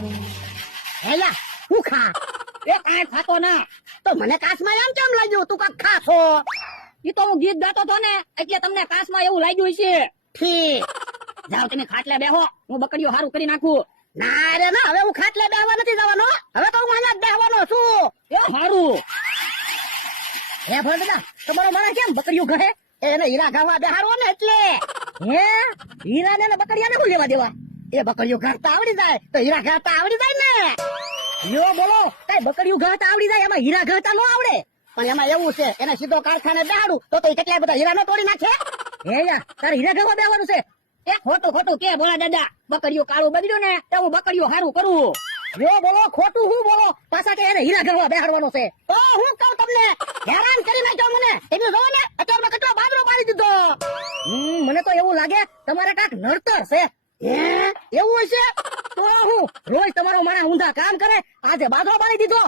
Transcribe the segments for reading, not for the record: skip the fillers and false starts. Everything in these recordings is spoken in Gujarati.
હેલા હું ખા એ કાંઈ ખાતો ના. તો મને કાચમાં એમ કેમ લાગ્યું તું કાક ખાશો? ઈ તો હું ગીત ગાતો હતો ને એટલે તમને કાચમાં એવું લાગ્યું છે. ઠીક. જાઓ તમે ખાટલે બેહો, હું બકડીઓ હારું કરી નાખું. ના રે ના, હવે હું ખાટલે બેહવા નથી જવાનો. હવે તો હું અહીંયા જ બેહવાનો છું. એ હારું. હે ભરદા, તમારો માણસ કેમ બકરીઓ ઘરે? એને હીરા ગાવા બેહારવો ને એટલે. હે હીરા ને બકરીયાને શું લેવા દેવા? એ બકરીઓ ઘરતા આવડી જાય તો હીરા ઘરતા આવડી જાય ને. યો બોલો, કઈ બકરીઓ ઘરતા આવડી જાય એમાં હીરા ઘરતા ન આવડે? પણ એમાં એવું છે, એને સીધો કારખાને બેહાડું તો કેટલાય બધા હીરા નો તોડી નાખે. હે યા તારે હીરા ઘરવા બેહવાનું છે? એ ખોટું ખોટું કે બોલા દાદા, બકરીઓ કાળું બગડ્યું ને તો હું બકરીઓ હારું કરું. યો બોલો, ખોટું હું બોલો? પાછા કે એને હીરા ઘરવા બેહાડવાનો છે. તો હું કહું તમને, હેરાન કરી નાખ્યો મને. તમે જોવો ને અત્યારમાં કેટલો બાદરો પાડી દીધો. મને તો એવું લાગે તમારે કાંઈક નડતર છે. હે એવું હશે? તો હું રોજ તમારો માણસ ઊંધા કામ કરે, આજે બાદરો પાડી દીધો.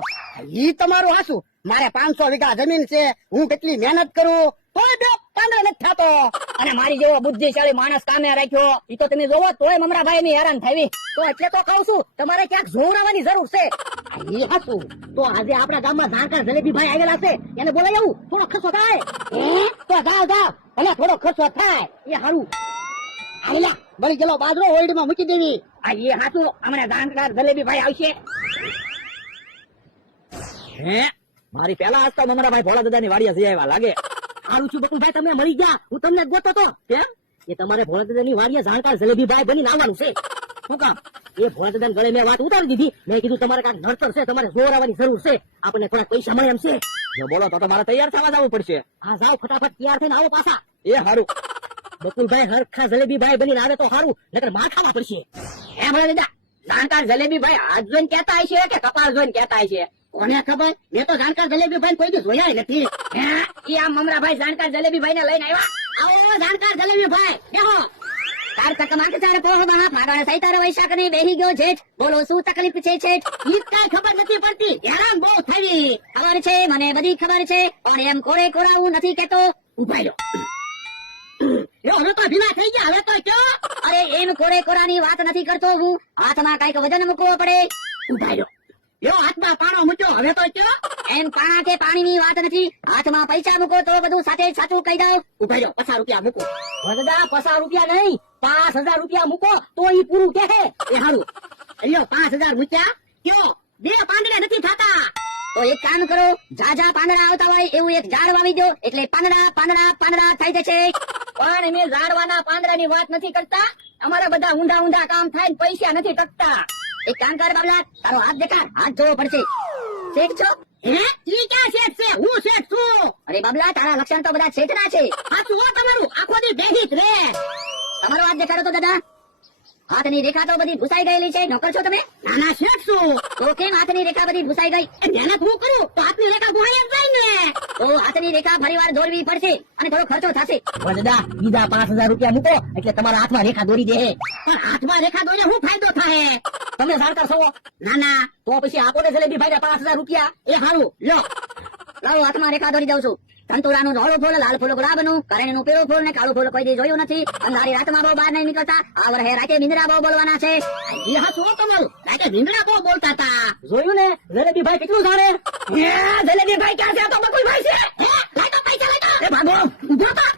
ઈ તમારું હાસું. મારે 500 વીઘા જમીન છે, હું કેટલી મહેનત કરું તોય બે પાંદડે નથી થતો. અને મારી જેવો બુદ્ધિશાળી માણસ કામે રાખ્યો ઈ તો તમે જોવો તોય મમરાભાઈ ની હેરાન થાવી. તો એટલે તો કહું છું, તમારે ક્યાંક જોવરાવાની જરૂર છે. ઈ હાસું. તો આજે આપણા ગામમાં ધારકાર જલેબી ભાઈ આવેલા છે, એને બોલાય આવું થોડો ખર્ચો થાય. તો જાવ જાવ, ભલે થોડો ખર્ચો થાય એ હારું. આયલા બળી ગયેલો બાજરો ઓરડીમાં મૂકી દેવી. આ એ હાચું, હમણાં જાણકાર જલેબી ભાઈ આવશે. હે મારી પેલા આજતા મમરાભાઈ ભોળા દાદાની વાડીએ જઈ આવ્યા લાગે. સારું છું બકુભાઈ, તમે મરી ગયા, હું તમને જ ગોતો તો. કેમ? એ તમારે ભોળા દાદાની વાડીએ જાણકાર જલેબી ભાઈ બની આવવાનું છે. શું કામ? એ ભોળા દાદાને ગળે મેં વાત ઉતારી દીધી. મેં કીધું તમારે કાંઈક નડતર છે, તમારે જોર આવવાની જરૂર છે, આપણને થોડા પૈસા મળે એમ છે. જો બોલો તો મારે તૈયાર થવા જવું પડશે. હા જાઓ, ફટાફટ તૈયાર થઈને આવો પાછા. એ હારું. બકુલભાઈ હરખા જલેબી ભાઈ બનીને આવે તો સારું, નકર માર ખાવા પડશે. હે ભોળા દાદા, જાણકાર જલેબી ભાઈ હાથ જોઈને કહેતા હશે કે કપાળ જોઈને કહેતા હશે? કોને ખબર? મેં તો જાણકાર જલેબી ભાઈ કોઈ દી જોયા નથી. હે ઈ આ મમરાભાઈ જાણકાર જલેબી ભાઈ ને લઈને આવ્યા. આવો જાણકાર જલેબી ભાઈ, બેહો. કારતક માગચાર પોહવા ફાગણ સૈતર વૈશાખ ને બેહી ગયો જેઠ, બોલો શું તકલીફ છે છેઠ? ઈ કાંઈ ખબર નથી પડતી, હેરાન બહુ થઈ. ખબર છે મને બધી ખબર છે, પણ એમ કોરે કોરાવું નથી કેતો. ઉભા રહ્યો. યો હવે તો ભીના થઈ ગયા, હવે તો કયો? અરે એમ કોરે કોરાની વાત નથી કરતો હું, હાથમાં કઈક વજન મૂકવો પડે. ઉભા રહ્યો. યો હાથમાં પાણો મૂક્યો, હવે તો કયો? એમ પાણા કે પાણીની વાત નથી, હાથમાં પૈસા મૂકો તો બધું સાથે જ સાચું કહી દઉં. ઉભા રહ્યો, 50 રૂપિયા મૂકો. વગદા 50 રૂપિયા નહીં, 5000 રૂપિયા મૂકો તો ઈ પૂરું કે હે. એ હારું. લ્યો 5000 મૂક્યા. કયો? 2 પાંદડા નથી થતા. તો એક કામ કરો, ઝાઝા પાંદડા આવતા હોય એવું એક ઝાડ વાવી દો, એટલે પાંદડા પાંદડા પાંદડા થઈ જશે. પણ મેં ઝાડવાના પાંદડાની વાત નથી કરતા, અમારા બધા ઊંધા ઊંધા કામ થાય ને પૈસા નથી ટકતા. એક કામ કર બાબલા, તારો હાથ દેખાડ, હાથ જોવો પડશે. શેઠ છો? હે? ઈ ક્યાં શેઠ છે? હું શેઠ છું. અરે બાબલા, તારા લક્ષણ તો બધા શેઠના છે. સાચું હો તમારું, આખો દી બેહી જ રે. તમારો હાથ દેખાડો તો દાદા. હાથની રેખા તો બધી ભૂસાઈ ગયેલી છે, નોકર છો તમે? નાના શેઠ છું. તો કેમ હાથની રેખા બધી ભૂસાઈ ગઈ? એ મહેનત હું કરું તો હાથની રેખા ભૂસાઈ જ જાય ને. તો હાથની રેખા ફરીવાર દોરવી પડશે અને થોડો ખર્ચો થશે. વજદા બીજા 5000 રૂપિયા મૂકો એટલે તમારા હાથમાં રેખા દોરી દે. પણ હાથમાં રેખા દોરીને શું ફાયદો થાય? તમે જાણકાર છો? ના તો પછી આપો ને જલેબી ભાઈ 5000 રૂપિયા. એ સારું, લ્યો. લાવો હાથમાં રેખા દોરી દઉં છું. ધંતુરાનું ધોળું ફૂલ, લાલ ફૂલ ગુલાબનું, કરણીનું પીળું ફૂલ ને કાળું ફૂલ કોઈ દી જોયું નથી. અંધારી રાતમાં બહુ બહાર નહીં નીકળતા, આ વરહે રાતે બિંદરા બહુ બોલવાના છે. એ હા શું તમારું? રાતે ભીંડડા બહુ બોલતા હતા. જોયું ને જલેબી ભાઈ કેટલું જાણે? હે, જલેબી ભાઈ ક્યાં છે? આ તો બકુલભાઈ છે. હે લાઈ તો પૈસા લાઈ તો. એ ભાગો. ઉભો થા.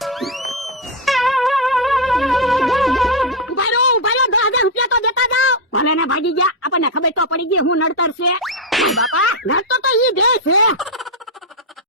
ઉભા રહો 10000 રૂપિયા તો દેતા જાઓ. ભલે ને ભાગી ગયા, આપણને ખબર તો પડી ગઈ હું નડતર છે. બાપા નડતો તો ઈ બે છે.